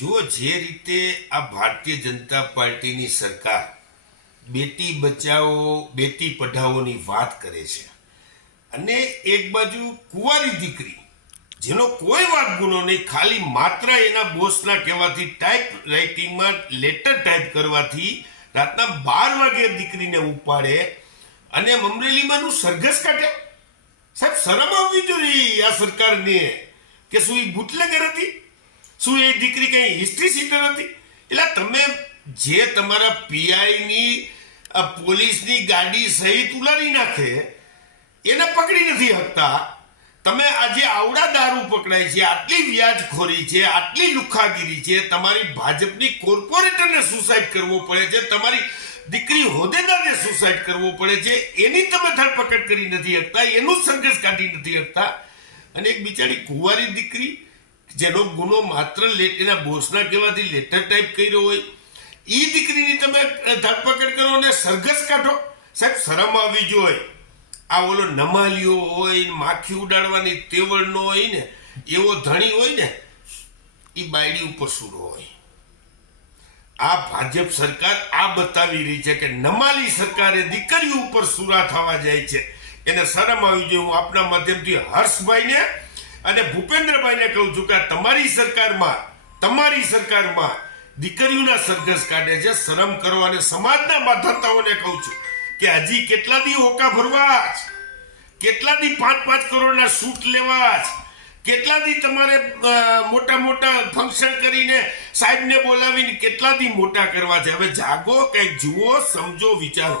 જો જે રીતે આ ભારતીય જનતા પાર્ટીની સરકાર બેટી બચાવો, બેટી પઢાઓની વાત કરે છે અને એક બાજુ કુંવારી દીકરી, જેનો કોઈ વાત ગુનો નહીં, ખાલી માત્ર એના બોસના કહેવાથી ટાઈપ રાઇટિંગમાં લેટર ટાઈપ કરવાથી રાતના બાર વાગે દીકરીને ઉપાડે અને અમરેલીમાંનું સરઘસ કાઢે. સાહેબ, શરમ આવવી જોઈએ આ સરકારને કે શું એ બુટલેગર હતી? શું એ દીકરી કઈ હિસ્ટ્રી સીટર હતી એટલે તમે જે તમારા પીઆઈની પોલીસની ગાડી સહિત ઉલારી નાખે, એને પકડી નથી શકતા તમે આજે આવડા દારૂ પકડાય છે, આટલી વ્યાજખોરી છે, આટલી લુખાગીરી છે, તમારી ભાજપની કોર્પોરેટરને સુસાઇડ કરવો પડે છે, તમારી દીકરી હોદેદારને સુસાઇડ કરવો પડે છે, એની તમે ધરપકડ કરી નથી શકતા એનું સંઘર્ષ કાઢી નથી શકતા અને એક બિચારી કુંવારી દીકરી જેનો ગુનો માત્ર લેટ એના બોસના કહેવાથી લેટર ટાઈપ કર્યો હોય. એ દીકરીની તમે ધરપકડ કરો અને સરઘસ કાઢો. સાહેબ, શરમ આવવી જોઈએ આ ઓલો નમાલીઓ હોય, માખી ઉડાડવાની તેવડ નો હોય ને, એવો ધણી હોય ને એ બાયડી ઉપર સૂરો હોય. આ ભાજપ સરકાર આ બતાવી રહી છે કે નમાલી સરકારે દીકરીઓ ઉપર સુરા થવા જાય છે. એને શરમ આવી જોઈએ હું આપના માધ્યમથી હર્ષભાઈને અને ભૂપેન્દ્રભાઈને કહું છું કે તમારી સરકારમાં તમારી સરકારમાં દીકરીઓના સરઘસ કાઢે છે, શરમ કરો અને સમાજના બાધતાઓને કહું છું કે હજી કેટલા દી હોકા ભરવા જ, કેટલા દી પાંચ પાંચ કરોડના સૂટ લેવા જ, કેટલા દી તમારે મોટા મોટા ફંક્શન કરીને સાહેબને બોલાવીને કેટલા દી મોટા કરવા છે? હવે જાગો, કંઈક જુઓ, સમજો, વિચારો.